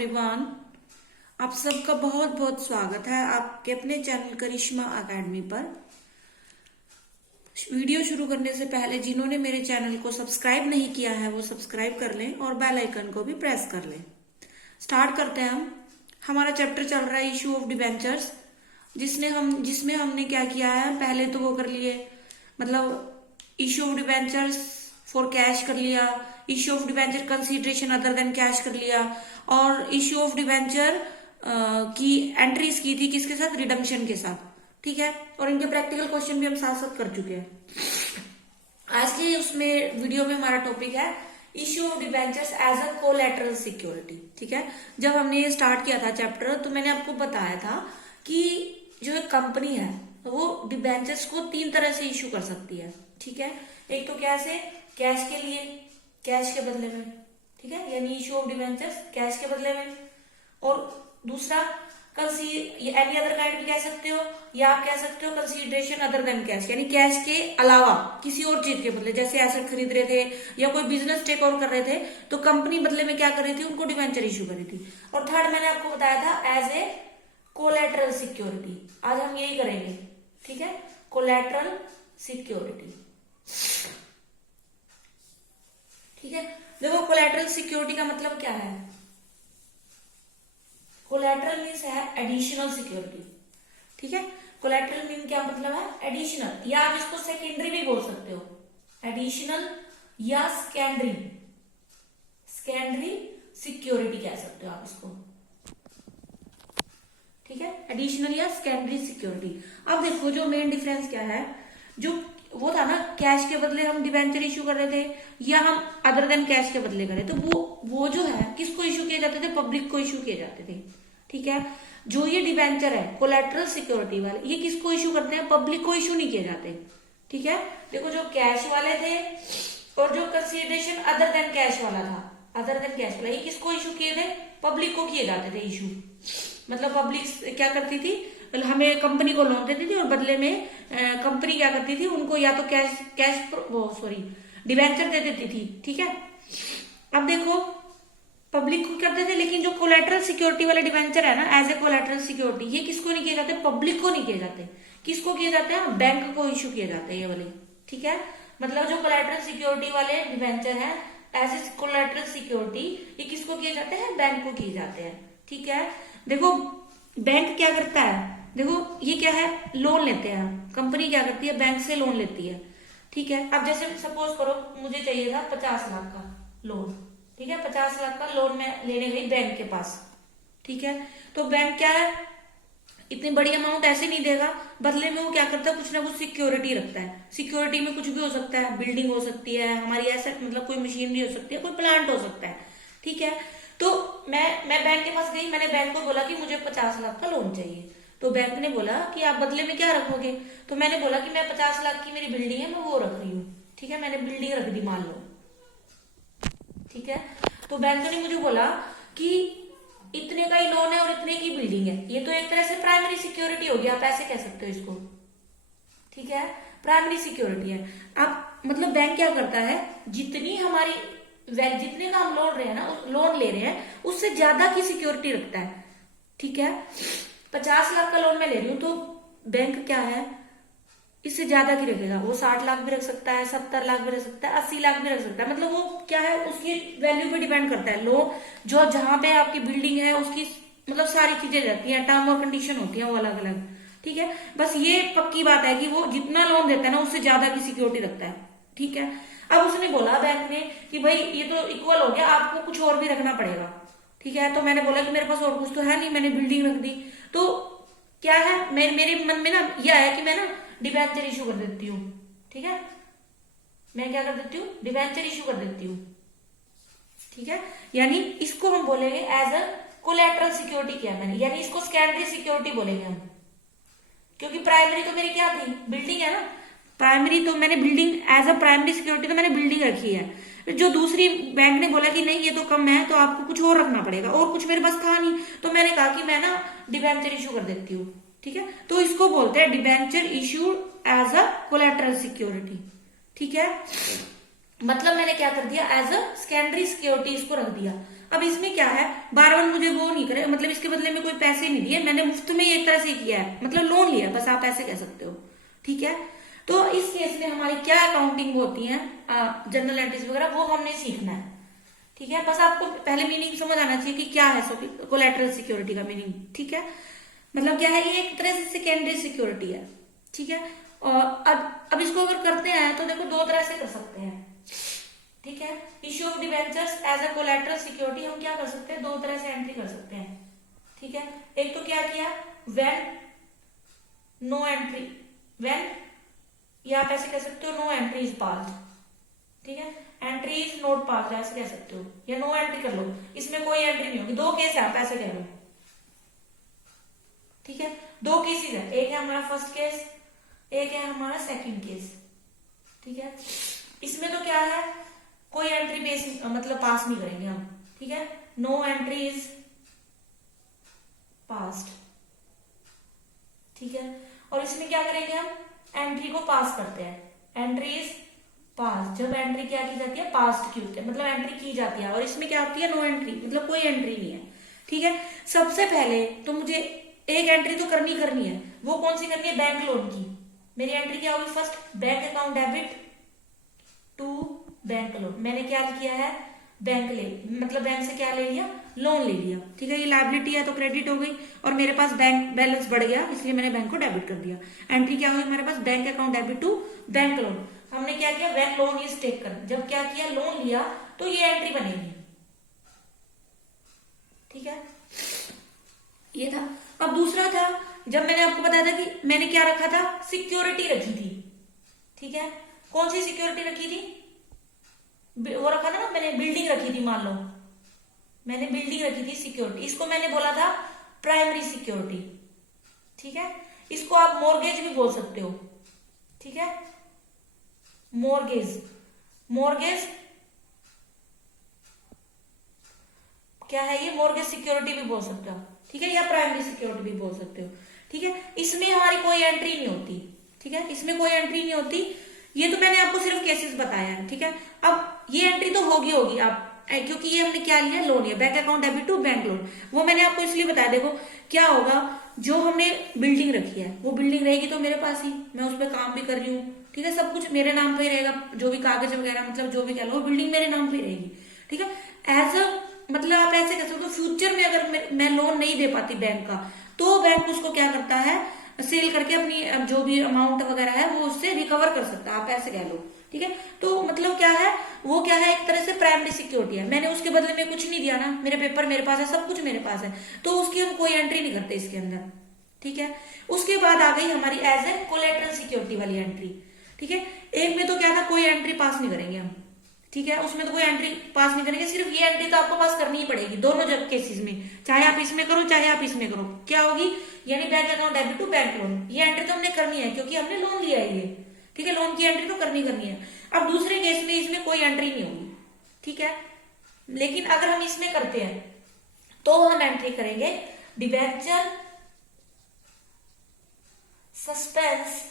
Everyone, आप सबका बहुत बहुत स्वागत है आपके अपने चैनल करिश्मा एकेडमी पर। वीडियो शुरू करने से पहले जिन्होंने मेरे चैनल को सब्सक्राइब नहीं किया है वो सब्सक्राइब कर लें और बेल आइकन को भी प्रेस कर लें। स्टार्ट करते हैं हम। हमारा चैप्टर चल रहा है इशू ऑफ डिबेंचर्स, जिसमें हमने क्या किया है, पहले तो वो कर लिए, मतलब issue of debentures for cash कर लिया, issue of debenture consideration other than cash कर लिया, और इशू ऑफ डिबेंचर की एंट्रीज की थी किसके साथ, रिडम्पशन के साथ। ठीक है, और इनके प्रैक्टिकल क्वेश्चन भी हम साथ साथ कर चुके हैं। आज के उसमें वीडियो में हमारा टॉपिक है issue of debentures as a collateral security. ठीक है, जब हमने ये स्टार्ट किया था चैप्टर तो मैंने आपको बताया था कि जो एक कंपनी है वो डिबेंचर्स को 3 तरह से इशू कर सकती है। ठीक है, एक तो कैसे, कैश के लिए, कैश के बदले में। ठीक है, यानी इशू ऑफ डिबेंचर्स कैश के बदले में, और दूसरा एनी अदर काइंड भी कह सकते हो, या आप कह सकते हो कंसीडरेशन अदर देन कैश, यानी कैश के अलावा किसी और चीज के बदले, जैसे एसेट खरीद रहे थे या कोई बिजनेस टेक ओवर कर रहे थे तो कंपनी बदले में क्या कर रही थी, उनको डिबेंचर इशू कर रही थी। और थर्ड मैंने आपको बताया था एज ए कोलैटरल सिक्योरिटी। आज हम यही करेंगे। ठीक है, कोलैटरल सिक्योरिटी। ठीक है, देखो कोलैटरल सिक्योरिटी का मतलब क्या है। कोलैटरल मीन्स है एडिशनल सिक्योरिटी। ठीक है, कोलैटरल मीन क्या मतलब है, एडिशनल, या आप इसको सेकेंडरी भी बोल सकते हो, एडिशनल या सेकेंडरी, सेकेंडरी सिक्योरिटी कह सकते हो आप इसको। ठीक है, एडिशनल या सेकेंडरी सिक्योरिटी। अब देखो जो मेन डिफरेंस क्या है, जो वो था ना, कैश के बदले हम डिबेंचर इशू कर रहे थे या हम अदर देन कैश के बदले कर रहे थे, तो वो जो है किसको इशू किए जाते थे, पब्लिक को इशू किए जाते थे। ठीक है, जो ये डिबेंचर है कोलैटरल सिक्योरिटी वाले, ये किसको इशू करते हैं, पब्लिक को इशू नहीं किए जाते। ठीक है, देखो जो कैश वाले थे और जो कंसीडरेशन अदर देन कैश वाला था, अदर देन कैश वाला, ये किसको इशू किए थे, पब्लिक को किए जाते थे इशू। मतलब पब्लिक क्या करती थी, हमें कंपनी को लोन देती थी और बदले में कंपनी क्या करती थी, उनको या तो डिबेंचर दे देती थी। ठीक है, अब देखो पब्लिक को करते थे, लेकिन जो कोलैटरल सिक्योरिटी वाले डिबेंचर है ना, एज ए कोलैटरल सिक्योरिटी, ये किसको नहीं किए जाते, पब्लिक को नहीं किए जाते। किसको किए जाते हैं, बैंक को इशू किए जाते हैं ये वाले। ठीक है, मतलब जो कोलैटरल सिक्योरिटी वाले डिबेंचर है एज ए कोलैटरल सिक्योरिटी, ये किसको किए जाते हैं, बैंक को किए जाते हैं। ठीक है, देखो बैंक क्या करता है, देखो ये क्या है, लोन लेते हैं, कंपनी क्या करती है, बैंक से लोन लेती है। ठीक है, अब जैसे सपोज करो मुझे चाहिए था 50 लाख का लोन। ठीक है, 50 लाख का लोन मैं लेने गई बैंक के पास। ठीक है, तो बैंक क्या है, इतनी बड़ी अमाउंट ऐसे नहीं देगा, बदले में वो क्या करता है, कुछ ना कुछ सिक्योरिटी रखता है। सिक्योरिटी में कुछ भी हो सकता है, बिल्डिंग हो सकती है, हमारी एसेट मतलब कोई मशीनरी हो सकती है, कोई प्लांट हो सकता है। ठीक है, तो मैं बैंक के पास गई, मैंने बैंक को बोला कि मुझे 50 लाख का लोन चाहिए, तो बैंक ने बोला कि आप बदले में क्या रखोगे, तो मैंने बोला कि मैं 50 लाख की मेरी बिल्डिंग है, मैं वो रख रही हूँ। ठीक है, मैंने बिल्डिंग रख दी मान लो। ठीक है, तो बैंक ने मुझे बोला कि इतने का ही लोन है और इतने की बिल्डिंग है, ये तो एक तरह से प्राइमरी सिक्योरिटी होगी, आप ऐसे कह सकते हो इसको। ठीक है, प्राइमरी सिक्योरिटी है। अब मतलब बैंक क्या करता है, जितनी हमारी जितने का हम लोन रहे हैं ना, लोन ले रहे हैं, उससे ज्यादा की सिक्योरिटी रखता है। ठीक है, 50 लाख का लोन मैं ले रही हूं तो बैंक क्या है, इससे ज्यादा की रखेगा, वो 60 लाख भी रख सकता है, 70 लाख भी रख सकता है, 80 लाख भी रख सकता है। मतलब वो क्या है, उसकी वैल्यू पे डिपेंड करता है। लोन जो जहां पे आपकी बिल्डिंग है उसकी मतलब सारी चीजें रहती हैं, टर्म और कंडीशन होती है वो अलग अलग। ठीक है, बस ये पक्की बात है कि वो जितना लोन देता है ना उससे ज्यादा की सिक्योरिटी रखता है। ठीक है, अब उसने बोला बैंक ने कि भाई ये तो इक्वल हो गया, आपको कुछ और भी रखना पड़ेगा। ठीक है, तो मैंने बोला कि मेरे पास और कुछ तो है नहीं, मैंने बिल्डिंग रख दी, तो क्या है, मेरे मन में ना यह आया कि मैं ना डिबेंचर इशू कर देती हूँ। ठीक है, मैं क्या कर देती हूँ, डिबेंचर इशू कर देती हूँ। ठीक है, यानी इसको हम बोलेंगे एज अ कोलैटरल सिक्योरिटी किया मैंने, यानी इसको सेकेंडरी सिक्योरिटी बोलेंगे हम, क्योंकि प्राइमरी तो मेरी क्या थी, बिल्डिंग है ना, प्राइमरी तो मैंने building as a primary security तो मैंने बिल्डिंग रखी है। जो दूसरी बैंक ने बोला कि नहीं ये तो कम है, तो आपको कुछ और रखना पड़ेगा, और कुछ मेरे पास था नहीं, तो मैंने कहा कि मैं ना डिबेंचर इशू कर देती हूँ। ठीक है, तो इसको बोलते हैं debenture issue as a collateral security. ठीक है, मतलब मैंने क्या कर दिया, एज अ सेकेंडरी सिक्योरिटी इसको रख दिया। अब इसमें क्या है, बार बार मुझे वो नहीं करे, मतलब इसके बदले में कोई पैसे नहीं दिए, मैंने मुफ्त में एक तरह से किया है, मतलब लोन लिया, बस आप ऐसे कह सकते हो। ठीक है, तो इस केस में हमारी क्या अकाउंटिंग होती है, जनरल एंट्रीज वगैरह, वो हमने सीखना है। ठीक है, बस आपको पहले मीनिंग समझ आना चाहिए कि क्या है कोलैटरल सिक्योरिटी का मीनिंग। ठीक है, मतलब क्या है, ये एक तरह से सेकेंडरी सिक्योरिटी है। ठीक है, और अब इसको अगर करते हैं तो देखो दो तरह से कर सकते हैं। ठीक है, issue of debentures as a collateral security हम क्या कर सकते हैं, दो तरह से एंट्री कर सकते हैं। ठीक है, एक तो क्या किया, व्हेन नो एंट्री, व्हेन, या आप ऐसे कह सकते हो नो एंट्री इज पास्ड। ठीक है, एंट्री इज नॉट पास्ड ऐसे कह सकते हो, या नो एंट्री कर लो, इसमें कोई एंट्री नहीं होगी। दो केस है, आप ऐसे कह लो। ठीक है, दो केसेस है, एक है हमारा फर्स्ट केस, एक है हमारा सेकंड केस। ठीक है, इसमें तो क्या है, कोई एंट्री बेस मतलब पास नहीं करेंगे हम। ठीक है, नो एंट्री इज पास्ड। ठीक है, और इसमें क्या करेंगे हम, एंट्री को पास करते हैं, एंट्री इज पास। जब एंट्री क्या की जाती है, पास्ट की होती है, मतलब एंट्री की जाती है, और इसमें क्या होती है, नो एंट्री, मतलब कोई एंट्री नहीं है। ठीक है, सबसे पहले तो मुझे एक एंट्री तो करनी है, वो कौन सी करनी है, बैंक लोन की। मेरी एंट्री क्या होगी, first bank account debit to bank loan. मैंने क्या किया है, बैंक ले, मतलब बैंक से क्या ले लिया, लोन ले लिया। ठीक है, ये लायबिलिटी है तो क्रेडिट हो गई, और मेरे पास बैंक बैलेंस बढ़ गया, इसलिए मैंने बैंक को डेबिट कर दिया। एंट्री क्या हुई हमारे पास, bank account debit to bank loan. हमने क्या किया, व्हेन लोन इज टेकन, जब क्या किया, लोन लिया, तो ये एंट्री बनेगी। ठीक है, ये था। अब दूसरा था, जब मैंने आपको बताया था कि मैंने क्या रखा था, सिक्योरिटी रखी थी। ठीक है, कौन सी सिक्योरिटी रखी थी, वो रखा था ना मैंने, बिल्डिंग रखी थी, मान लो मैंने बिल्डिंग रखी थी सिक्योरिटी, इसको मैंने बोला था प्राइमरी सिक्योरिटी। ठीक है, इसको आप मॉर्गेज भी बोल सकते हो। ठीक है, मॉर्गेज, मॉर्गेज क्या है, ये मॉर्गेज सिक्योरिटी भी बोल सकते हो। ठीक है, या प्राइमरी सिक्योरिटी भी बोल सकते हो। ठीक है, इसमें हमारी कोई एंट्री नहीं होती। ठीक है, इसमें कोई एंट्री नहीं होती, ये तो मैंने आपको सिर्फ केसेस बताया है। ठीक है, अब ये एंट्री तो होगी आप, क्योंकि ये हमने क्या लिया, लोन लिया, bank account debit to bank loan. वो मैंने आपको इसलिए बताया, देखो क्या होगा, जो हमने बिल्डिंग रखी है वो बिल्डिंग रहेगी तो मेरे पास ही, मैं उस पर काम भी कर रही हूँ। ठीक है, सब कुछ मेरे नाम पे ही रहेगा, जो भी कागज वगैरह, मतलब जो भी कह लो, वो बिल्डिंग मेरे नाम पे ही रहेगी। ठीक है, एज अ, मतलब आप ऐसे कह सकते हो, फ्यूचर में अगर मैं लोन नहीं दे पाती बैंक का, तो बैंक उसको क्या करता है, सेल करके अपनी जो भी अमाउंट वगैरह है वो उससे रिकवर कर सकता है, आप ऐसे कह लो। ठीक है, तो मतलब क्या है, वो क्या है, एक तरह से प्राइमरी सिक्योरिटी है। मैंने उसके बदले में कुछ नहीं दिया ना, मेरे पेपर मेरे पास है, सब कुछ मेरे पास है, तो उसकी हम कोई एंट्री नहीं करते इसके अंदर। ठीक है, उसके बाद आ गई हमारी एज ए कोलेटरल सिक्योरिटी वाली एंट्री। ठीक है, एक में तो क्या था, कोई एंट्री पास नहीं करेंगे हम। ठीक है, उसमें तो कोई एंट्री पास नहीं करेंगे, सिर्फ ये एंट्री तो आपको पास करनी ही पड़ेगी दोनों जब केसेस में, चाहे आप इसमें करो चाहे आप इसमें करो। क्या होगी, यानी bank account debit to bank loan, ये एंट्री तो हमने करनी है क्योंकि हमने लोन लिया है ये। ठीक है, लोन की एंट्री तो करनी है। अब दूसरे केस में इसमें कोई एंट्री नहीं होगी। ठीक है, लेकिन अगर हम इसमें करते हैं तो हम एंट्री करेंगे, debenture suspense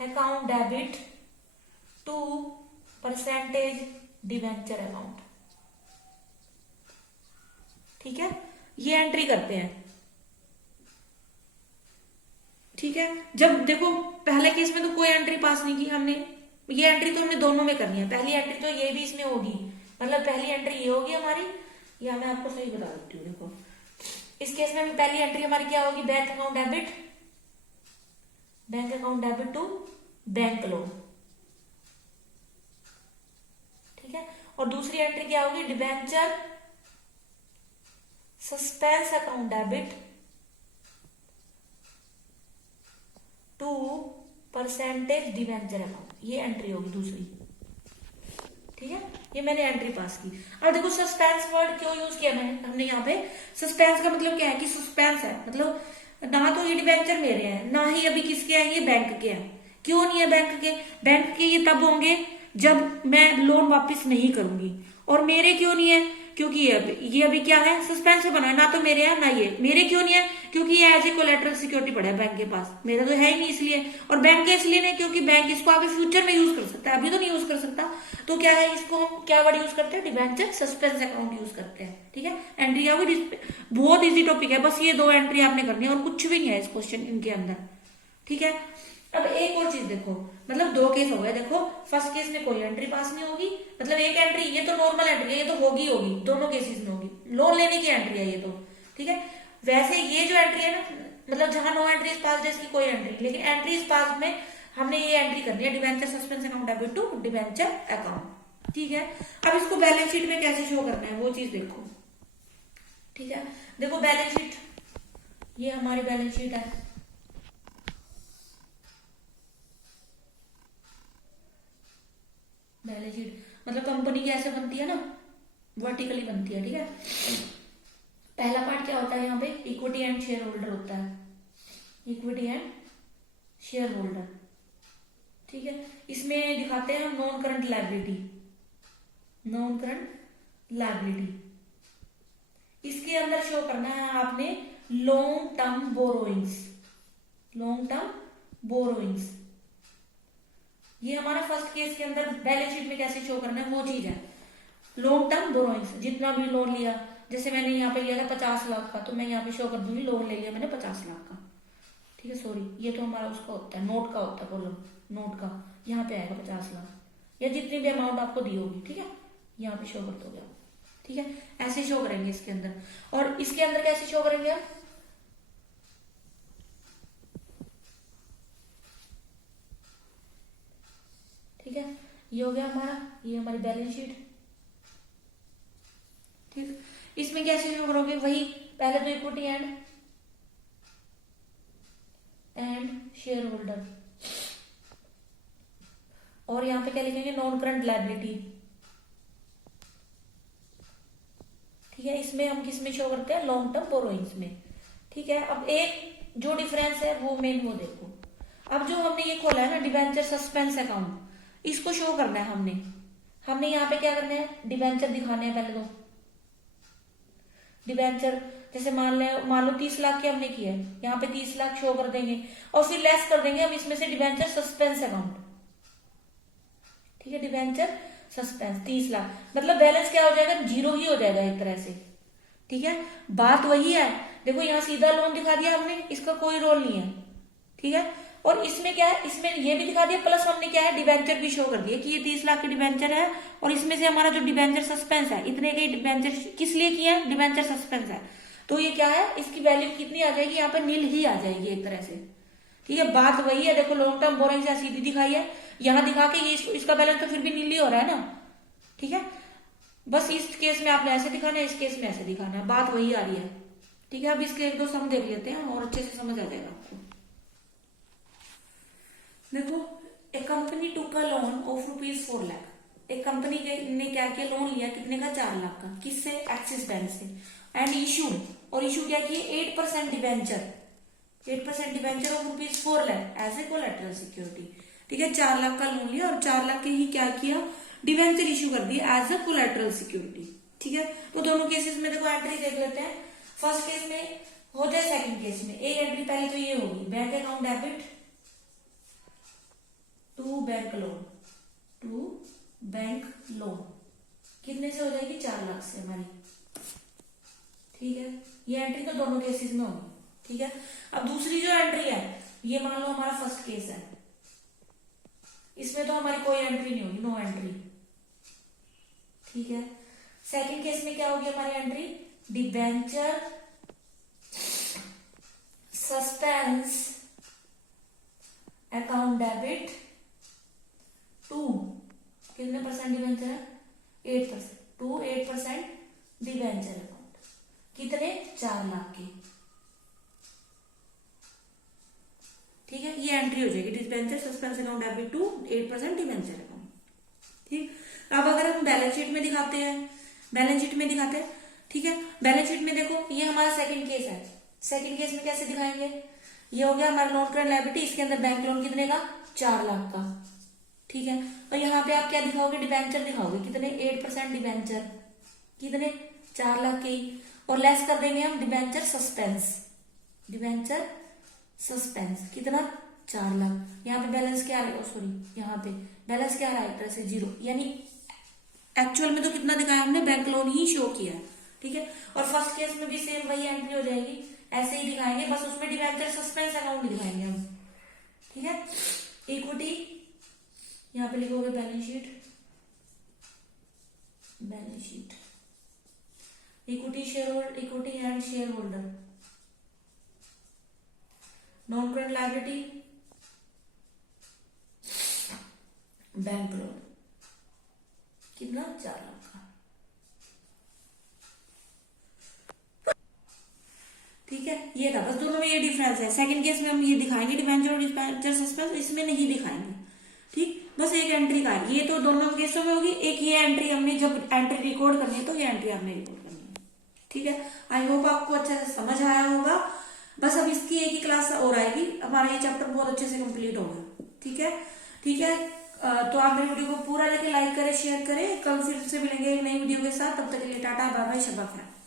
account debit to percentage debenture amount. ठीक है, ये एंट्री करते हैं। ठीक है, जब देखो पहले केस में तो कोई एंट्री पास नहीं की हमने, ये एंट्री तो हमने दोनों में करनी है। पहली एंट्री तो ये भी इसमें होगी, मतलब पहली एंट्री ये होगी हमारी, या मैं आपको सही बता देती हूँ। देखो इस केस में पहली एंट्री हमारी क्या होगी, bank account debit to bank loan. ठीक है, और दूसरी एंट्री क्या होगी, debenture suspense account debit to percentage debenture account, ये एंट्री होगी दूसरी। ठीक है, ये मैंने एंट्री पास की। अब देखो सस्पेंस वर्ड क्यों यूज किया हमने यहाँ पे, सस्पेंस का मतलब क्या है कि सस्पेंस है, मतलब ना तो ये डिवेंचर मेरे हैं, ना ही अभी किसके हैं, ये बैंक के हैं। क्यों नहीं है बैंक के, बैंक के ये तब होंगे जब मैं लोन वापस नहीं करूंगी। और मेरे क्यों नहीं है, क्योंकि ये अभी क्या है, सस्पेंस में बना है, ना तो मेरे है ना ये मेरे। क्यों नहीं है? क्योंकि ये एज ए कोलेटरल सिक्योरिटी पड़ा है बैंक के पास, मेरा तो है ही नहीं इसलिए। और बैंक का इसलिए नहीं क्योंकि बैंक इसको आगे फ्यूचर में यूज कर सकता है, अभी तो नहीं यूज कर सकता। तो क्या है, इसको हम क्या वर्ड यूज करते हैं, डिबेंचर सस्पेंस अकाउंट यूज करते हैं। ठीक है, एंट्री क्या हुई, बहुत इजी टॉपिक है, बस ये 2 एंट्री आपने करनी है और कुछ भी नहीं है इस क्वेश्चन इनके अंदर। ठीक है, अब एक और चीज देखो, मतलब 2 केस हो गए। देखो फर्स्ट केस में कोई एंट्री पास नहीं होगी, मतलब एक एंट्री, ये तो नॉर्मल एंट्री है, ये तो होगी होगी, दोनों केसेस में होगी, लोन लेने की एंट्री है ये तो। ठीक है, वैसे ये जो एंट्री है ना, मतलब जहां नो एंट्री इज पास, इसकी कोई एंट्री, लेकिन एंट्री इज पास में हमने ये एंट्री करनी है, debenture suspense account debit to debenture account. ठीक है, अब इसको बैलेंस शीट में कैसे शो करना है वो चीज देखो। ठीक है, देखो बैलेंस शीट, ये हमारी बैलेंस शीट है। बैलेंस शीट मतलब कंपनी की ऐसे बनती है ना, वर्टिकली बनती है। ठीक है, पहला पार्ट क्या होता है, यहाँ पे इक्विटी एंड शेयर होल्डर होता है, इक्विटी एंड शेयर होल्डर। ठीक है, इसमें दिखाते हैं हम non current liability, non current liability. इसके अंदर शो करना है आपने long term borrowings, long term borrowings. ये हमारा फर्स्ट केस के अंदर बैलेंस शीट में कैसे शो करना है वो चीज है। लॉन्ग टर्म बोरोइंग्स, जितना भी लोन लिया, जैसे मैंने यहाँ पे लिया था 50 लाख का, तो मैं यहाँ पे शो कर दूंगी लोन ले लिया मैंने 50 लाख का। ठीक है, सॉरी, ये तो हमारा उसका होता है, नोट का होता है, कॉलम नोट का, यहाँ पे आएगा 50 लाख या जितनी भी अमाउंट आपको दी होगी। ठीक है, यहाँ पे शो कर दोगे आप। ठीक है, ऐसे शो करेंगे इसके अंदर। और इसके अंदर कैसे शो करेंगे आप, ठीक है, ये हो गया हमारा, ये हमारी बैलेंस शीट। ठीक, इसमें कैसे शो करोगे, वही पहले तो इक्विटी एंड शेयर होल्डर, और यहां पे क्या लिखेंगे, नॉन करंट लायबिलिटी। ठीक है, इसमें हम किस में शो करते हैं, लॉन्ग टर्म बोरोइंग्स में। ठीक है, अब एक जो डिफरेंस है वो मेन वो देखो। अब जो हमने ये खोला है ना डिबेंचर सस्पेंस अकाउंट, इसको शो करना है हमने यहाँ पे क्या करना है, डिबेंचर दिखाने हैं पहले तो। डिबेंचर जैसे मान लो 30 लाख के हमने किया है, यहाँ पे 30 लाख शो कर देंगे और फिर लेस कर देंगे हम इसमें से डिबेंचर सस्पेंस अकाउंट। ठीक है, डिबेंचर सस्पेंस 30 लाख, मतलब बैलेंस क्या हो जाएगा, 0 ही हो जाएगा एक तरह से। ठीक है, बात वही है, देखो यहाँ सीधा लोन दिखा दिया हमने, इसका कोई रोल नहीं है। ठीक है, और इसमें क्या है, इसमें ये भी दिखा दिया, प्लस हमने क्या है, डिबेंचर भी शो कर दिया कि ये 30 लाख की डिबेंचर है, और इसमें से हमारा जो डिबेंचर सस्पेंस है, इतने के डिबेंचर किस लिए किया है, डिबेंचर सस्पेंस है, तो ये क्या है, इसकी वैल्यू कितनी आ जाएगी, यहाँ पे नील ही आ जाएगी एक तरह से। ठीक है, बात वही है, देखो लॉन्ग टर्म बोरोइंग से सीधी दिखाई है, यहाँ दिखा के ये इसका बैलेंस तो फिर भी नील ही हो रहा है ना। ठीक है, बस इस केस में आपने ऐसे दिखाना है, इस केस में ऐसे दिखाना है, बात वही आ रही है। ठीक है, अब इसके 1-2 सम देख लेते हैं और अच्छे से समझ आ जाएगा आपको। देखो, a company took a loan of ₹4 lakh. एक कंपनी ने क्या किया, लोन लिया कितने का, 4 लाख का, किससे, एक्सिस बैंक से, एंड इशूड, और इशू क्या किए, 8% debenture, 8% debenture of ₹4 lakh as a collateral security. ठीक है, 4 लाख का लोन लिया और 4 लाख के ही क्या किया, डिबेंचर इशू कर दिया एज अ कोलैटरल सिक्योरिटी। ठीक है, तो दोनों केसेस में देखो एंट्री देख लेते हैं। फर्स्ट केस में हो जाए, सेकंड केस में एक एंट्री पहले तो ये होगी, bank account debit to bank loan, to bank loan कितने से हो जाएगी, 4 लाख से हमारी। ठीक है, ये एंट्री तो दोनों केसेस में होगी। ठीक है, अब दूसरी जो एंट्री है, ये मान लो हमारा फर्स्ट केस है, इसमें तो हमारी कोई एंट्री नहीं होगी, नो एंट्री। ठीक है, सेकंड केस में क्या होगी हमारी entry, debenture suspense account debit to कितने परसेंट डिबेंचर है, 8%, टू 8% डिबेंचर अकाउंट, कितने, 4 लाख के। ठीक है, ये एंट्री हो जाएगी, debenture suspense account debit to 8% debenture account. ठीक, अब अगर हम बैलेंस शीट में दिखाते हैं, ठीक है, बैलेंस शीट में देखो ये हमारा सेकंड केस है, सेकंड केस में कैसे दिखाएंगे, ये हो गया हमारा नॉन करंट लायबिलिटी, इसके अंदर बैंक लोन कितने का, 4 लाख का। ठीक है, और यहाँ पे आप क्या दिखाओगे, डिबेंचर दिखाओगे, कितने, 8% डिबेंचर, कितने 4 लाख के ही, और लेस कर देंगे हम डिबेंचर सस्पेंस, डिबेंचर सस्पेंस कितना 4 लाख। यहाँ पे बैलेंस क्या आएगा, सॉरी यहाँ पे बैलेंस क्या आएगा, एक तरह से 0, यानी एक्चुअल में तो कितना दिखाया हमने, बैंक लोन ही शो किया, ठीक है। और फर्स्ट केस में भी सेम वही एंट्री हो जाएगी, ऐसे ही दिखाएंगे, बस उसमें डिबेंचर सस्पेंस अकाउंट दिखाएंगे हम, ठीक है। इक्विटी यहाँ पे लिखोगे balance sheet, balance sheet, equity share holder, equity and share holder, non current liability, bank loan कितना 4 लाख का, ठीक है। ये था बस, दोनों में ये डिफरेंस है। सेकंड केस में हम ये दिखाएंगे डिबेंचर और डिबेंचर सस्पेंस, इसमें नहीं दिखाएंगे, ठीक। बस एक एंट्री का है, ये तो दोनों केसों में होगी। एक ये एंट्री हमने जब एंट्री रिकॉर्ड करनी है तो ये एंट्री हमने रिकॉर्ड करनी है, ठीक है। आई होप आपको अच्छे से समझ आया होगा। बस अब इसकी एक ही क्लास और आएगी, हमारा ये चैप्टर बहुत अच्छे से कंप्लीट होगा, ठीक है, ठीक है। तो आप मेरी वीडियो को पूरा लेके लाइक करें, शेयर करें। कल फिर से मिलेंगे एक नई वीडियो के साथ, तब तक के लिए टाटा बाय बाय, शब्बा खैर।